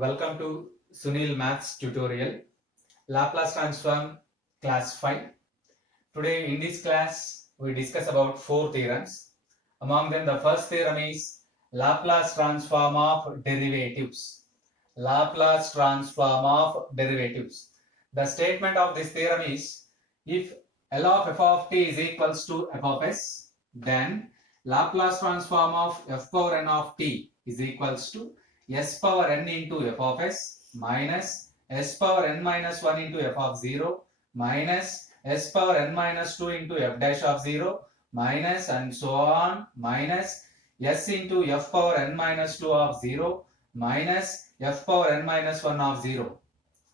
Welcome to Sunil Maths tutorial, Laplace transform class 5. Today in this class we discuss about 4 theorems. Among them the first theorem is Laplace transform of derivatives. Laplace transform of derivatives. The statement of this theorem is if L of f of t is equals to f of s, then Laplace transform of f power n of t is equals to s power n into f of s minus s power n minus 1 into f of 0 minus s power n minus 2 into f dash of 0 minus and so on minus s into f power n minus 2 of 0 minus f power n minus 1 of 0.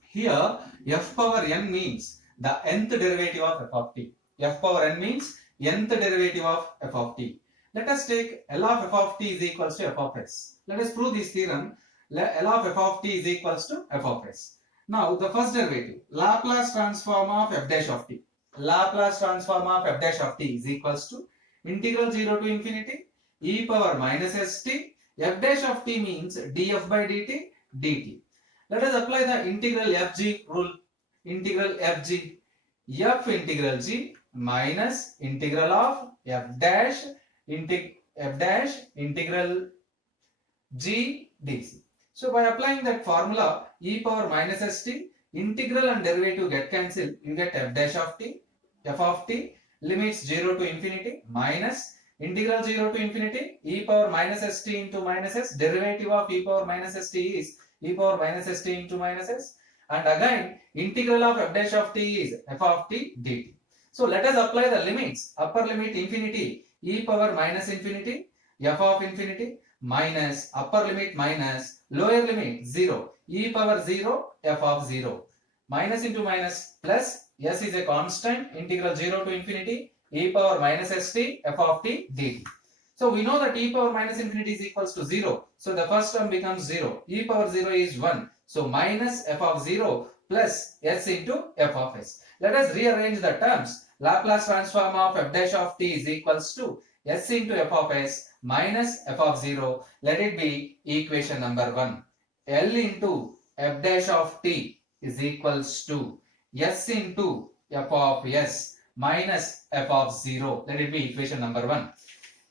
Here f power n means the nth derivative of f of t. F power n means nth derivative of f of t. Let us take L of f of t is equals to f of s. Let us prove this theorem. L of f of t is equals to f of s. Now the first derivative, Laplace transform of f dash of t. Laplace transform of f dash of t is equals to integral 0 to infinity e power minus st. F dash of t means df by dt dt. Let us apply the integral fg rule. Integral fg. F integral g minus integral of f dash integral g dc. So by applying that formula e power minus st, integral and derivative get cancelled, you get f dash of t, f of t limits 0 to infinity minus integral 0 to infinity e power minus st into minus s. Derivative of e power minus st is e power minus st into minus s, and again integral of f dash of t is f of t dt. So let us apply the limits. Upper limit infinity e power minus infinity f of infinity minus upper limit minus lower limit 0 e power 0 f of 0 minus into minus plus s is a constant integral 0 to infinity e power minus st f of t dt. So we know that e power minus infinity is equals to 0. So the first term becomes 0. E power 0 is 1. So minus f of 0 plus s into f of s. Let us rearrange the terms. Laplace transform of f dash of t is equals to s into f of s minus f of 0. Let it be equation number 1. L into f dash of t is equals to s into f of s minus f of 0. Let it be equation number 1.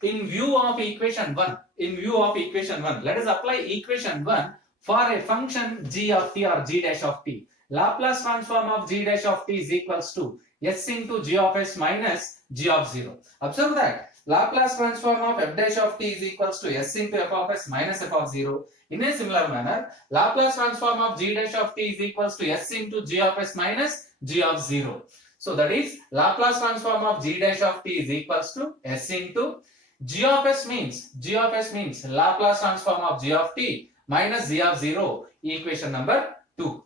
In view of equation 1, let us apply equation 1 for a function g of t or g dash of t. Laplace transform of g dash of t is equals to s into g of s minus g of 0. Observe that Laplace transform of f dash of t is equals to s into f of s minus f of 0. In a similar manner, Laplace transform of g dash of t is equals to s into g of s minus g of 0. So that is Laplace transform of g dash of t is equals to s into g of s means Laplace transform of g of t minus g of 0, equation number 2.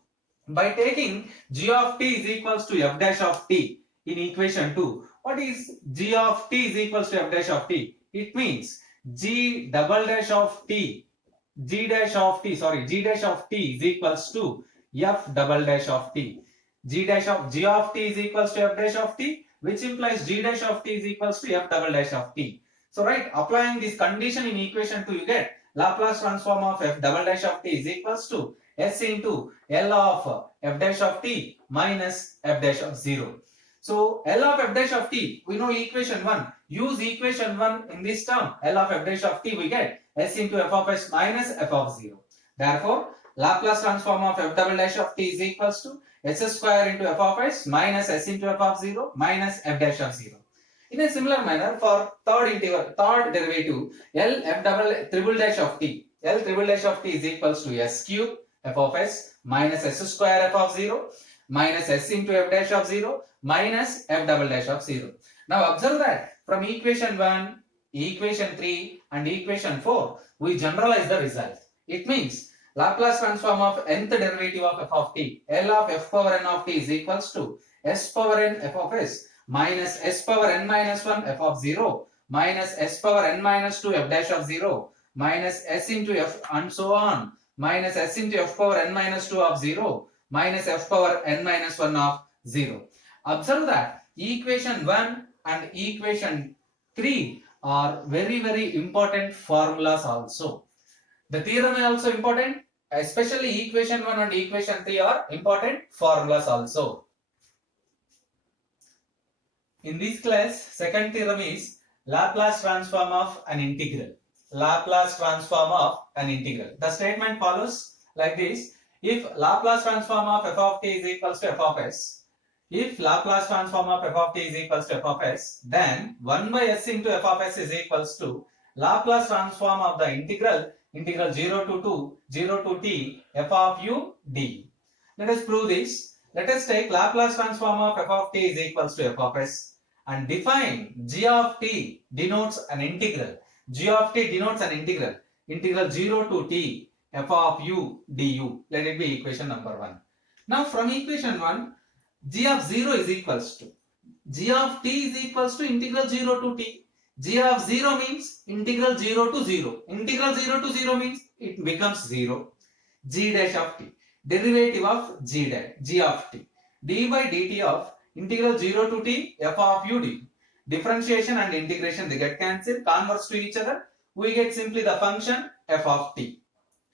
By taking g of t is equals to f dash of t in equation 2, what is g of t is equals to f dash of t? It means g dash of t is equals to f double dash of t. G of t is equals to f dash of t, which implies g dash of t is equals to f double dash of t. So right, applying this condition in equation 2, you get Laplace transform of f double dash of t is equals to s into L of f dash of t minus f dash of 0. So L of f dash of t, we know equation 1. Use equation 1 in this term. L of f dash of t, we get s into f of s minus f of 0. Therefore, Laplace transform of f double dash of t is equals to s square into f of s minus s into f of 0 minus f dash of 0. In a similar manner, for third derivative, L triple dash of t is equals to s cube f of s minus s square f of 0 minus s into f dash of 0 minus f double dash of 0. Now observe that from equation 1, equation 3 and equation 4, we generalize the result. It means Laplace transform of nth derivative of f of t, L of f power n of t is equals to s power n f of s minus s power n minus 1 f of 0 minus s power n minus 2 f dash of 0 minus s into f and so on minus s into f power n minus 2 of 0 minus f power n minus 1 of 0. Observe that equation 1 and equation 3 are very important formulas also. The theorem is also important. especially equation 1 and equation 3 are important formulas also. In this class, second theorem is Laplace transform of an integral. Laplace transform of an integral. The statement follows like this. If Laplace transform of f of t is equals to f of s, if Laplace transform of f of t is equals to f of s, then 1 by s into f of s is equals to Laplace transform of the integral 0 to t f of u d. Let us prove this. Let us take Laplace transform of f of t is equals to f of s and define g of t denotes an integral. G of t denotes an integral. Integral 0 to t f of u du. Let it be equation number 1. Now from equation 1, g of 0 is equals to g of t is equals to integral 0 to t. G of 0 means integral 0 to 0. Integral 0 to 0 means it becomes 0. G dash of t. Derivative of g dash, g of t. d by dt of integral 0 to t f of u d. Differentiation and integration, they get cancelled, converse to each other. We get simply the function f of t.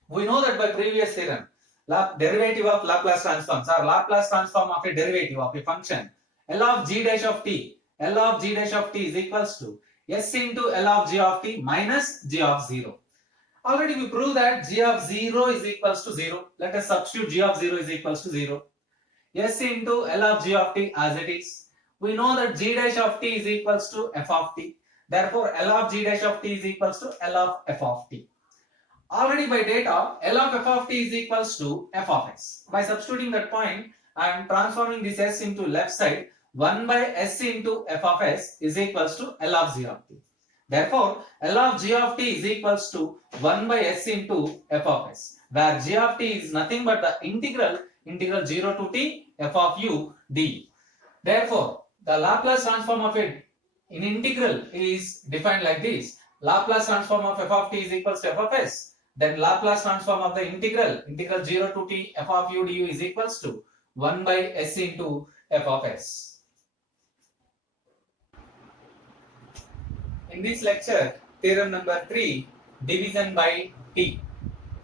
We know that by previous theorem, derivative of Laplace transforms or Laplace transform of a derivative of a function L of g dash of t. L of g dash of t is equals to s into L of g of t minus g of 0. Already we proved that g of 0 is equals to 0. Let us substitute g of 0 is equals to 0. S into L of g of t as it is. We know that g dash of t is equals to f of t. Therefore, L of g dash of t is equals to L of f of t. Already by data, L of f of t is equals to f of s. By substituting that point, I am transforming this s into left side. 1 by s into f of s is equals to L of g of t. Therefore, L of g of t is equals to 1 by s into f of s, where g of t is nothing but the integral 0 to t f of u d. Therefore, the Laplace transform of it in integral is defined like this. Laplace transform of f of t is equals to f of s. Then Laplace transform of the integral 0 to t f of u du is equals to 1 by s into f of s. In this lecture, theorem number 3, division by t.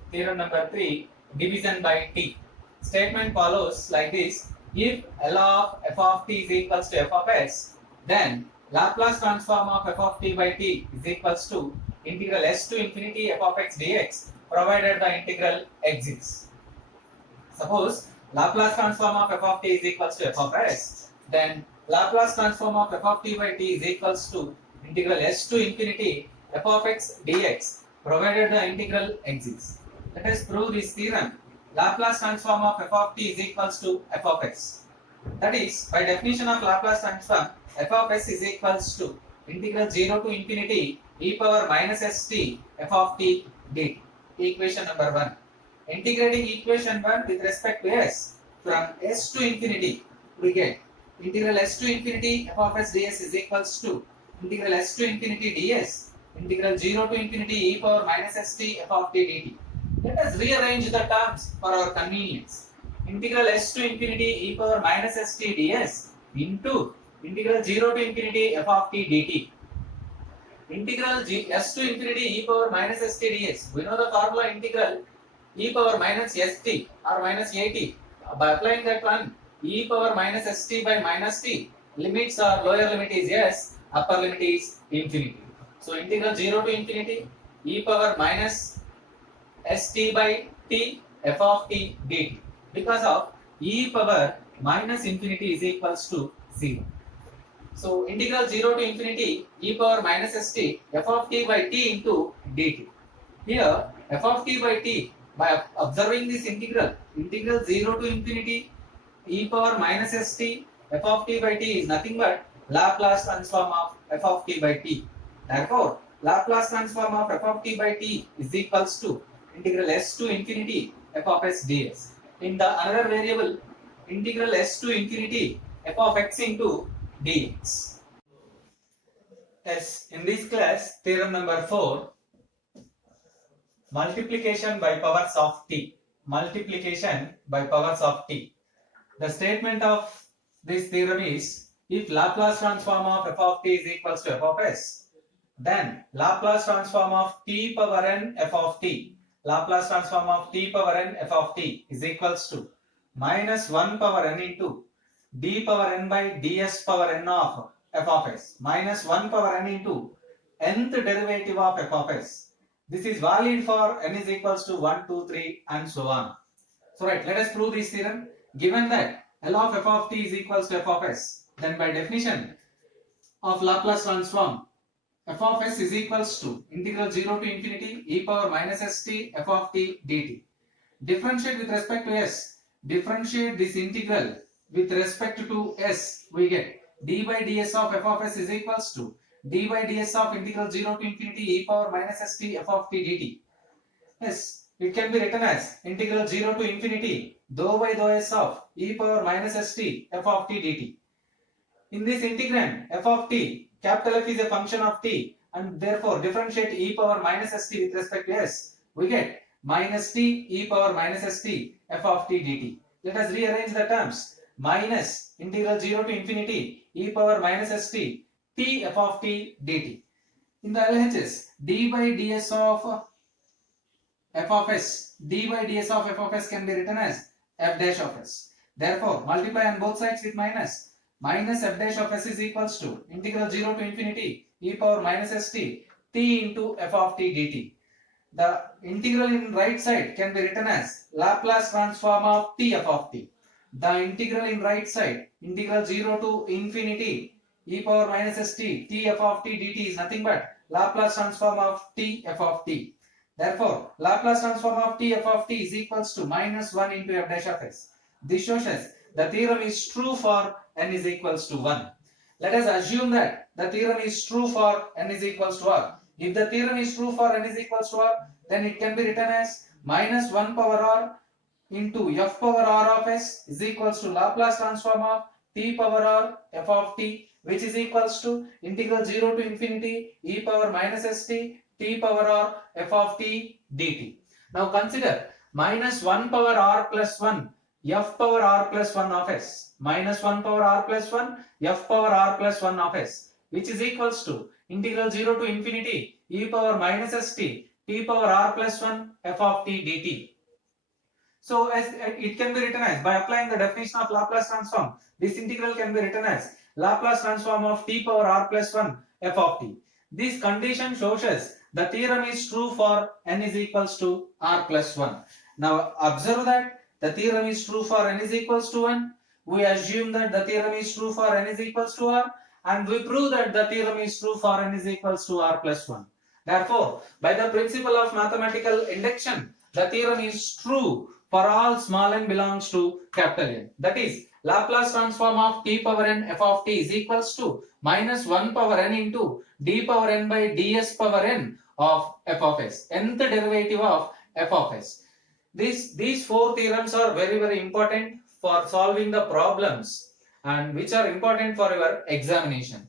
Theorem number 3, division by t. Statement follows like this. If L of f of t is equals to f of s, then Laplace transform of f of t by t is equals to integral s to infinity f of x dx, provided the integral exists. Suppose Laplace transform of f of t is equals to f of s, then Laplace transform of f of t by t is equals to integral s to infinity f of x dx, provided the integral exists. Let us prove this theorem. Laplace transform of f of t is equals to f of x. That is, by definition of Laplace transform, f of s is equals to integral 0 to infinity e power minus st f of t dt. Equation number 1. Integrating equation 1 with respect to s, from s to infinity, we get integral s to infinity f of s ds is equals to integral s to infinity ds, integral 0 to infinity e power minus st f of t dt. Let us rearrange the terms for our convenience. Integral s to infinity e power minus st ds into integral 0 to infinity f of t dt. Integral s to infinity e power minus st ds. We know the formula integral e power minus st or minus at. By applying that one, e power minus st by minus t, limits are lower limit is s, upper limit is infinity. So integral 0 to infinity e power minus st by t f of t dt, because of e power minus infinity is equals to 0. So integral 0 to infinity e power minus st f of t by t into dt. Here f of t by t, by observing this integral 0 to infinity e power minus st f of t by t is nothing but Laplace transform of f of t by t. Therefore, Laplace transform of f of t by t is equals to integral s to infinity f of s ds. In the another variable, integral s to infinity f of x into dx. Yes, in this class, theorem number 4, multiplication by powers of t. Multiplication by powers of t. The statement of this theorem is, if Laplace transform of f of t is equals to f of s, then Laplace transform of t power n f of t Laplace transform of t power n f of t is equals to minus 1 power n into d power n by ds power n of f of s minus 1 power n into nth derivative of f of s. This is valid for n is equals to 1, 2, 3 and so on. So right, let us prove this theorem. Given that L of f of t is equals to f of s, then by definition of Laplace transform, f of s is equals to integral 0 to infinity e power minus st f of t dt. Differentiate with respect to s. Differentiate this integral with respect to s. We get d by ds of f of s is equals to d by ds of integral 0 to infinity e power minus st f of t dt. Yes, it can be written as integral 0 to infinity dou by dou s of e power minus st f of t dt. In this integrand f of t, capital F is a function of t and therefore differentiate e power minus st with respect to s. We get minus t e power minus st f of t dt. Let us rearrange the terms. Minus integral 0 to infinity e power minus st t f of t dt. In the LHS, d by ds of f of s, d by ds of f of s can be written as f dash of s. Therefore, multiply on both sides with minus. Minus f dash of s is equals to integral 0 to infinity e power minus st t into f of t dt. The integral in right side can be written as Laplace transform of t f of t. The integral in right side, integral 0 to infinity e power minus st t f of t dt is nothing but Laplace transform of t f of t. Therefore, Laplace transform of t f of t is equals to minus 1 into f dash of s. This shows us the theorem is true for n is equals to 1. Let us assume that the theorem is true for n is equals to r. If the theorem is true for n is equals to r, then it can be written as minus 1 power r into f power r of s is equals to Laplace transform of t power r f of t, which is equals to integral 0 to infinity e power minus st t power r f of t dt. Now consider minus 1 power r plus 1 f power r plus 1 of s minus 1 power r plus 1 f power r plus 1 of s, which is equals to integral 0 to infinity e power minus st t power r plus 1 f of t dt. So as it can be written as, by applying the definition of Laplace transform, this integral can be written as Laplace transform of t power r plus 1 f of t. This condition shows us the theorem is true for n is equals to r plus 1. Now observe that the theorem is true for n is equals to 1. We assume that the theorem is true for n is equals to r, and we prove that the theorem is true for n is equals to r plus 1. Therefore, by the principle of mathematical induction, the theorem is true for all small n belongs to capital N. That is, Laplace transform of t power n f of t is equals to minus 1 power n into d power n by ds power n of f of s, nth derivative of f of s. These four theorems are very important for solving the problems and which are important for your examination.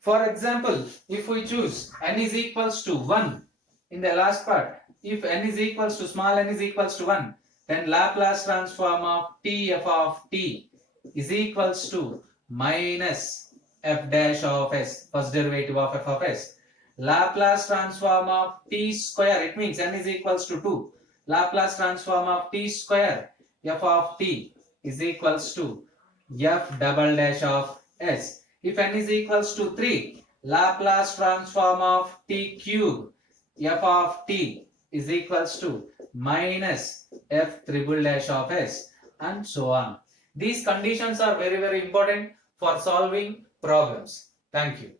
For example, if we choose n is equals to 1 in the last part, if n is equals to small n is equals to 1, then Laplace transform of t f of t is equals to minus f dash of s, first derivative of f of s. Laplace transform of t square, it means n is equals to 2. Laplace transform of t square f of t is equals to f double dash of s. If n is equals to 3, Laplace transform of t cube f of t is equals to minus f triple dash of s, and so on. These conditions are very important for solving problems. Thank you.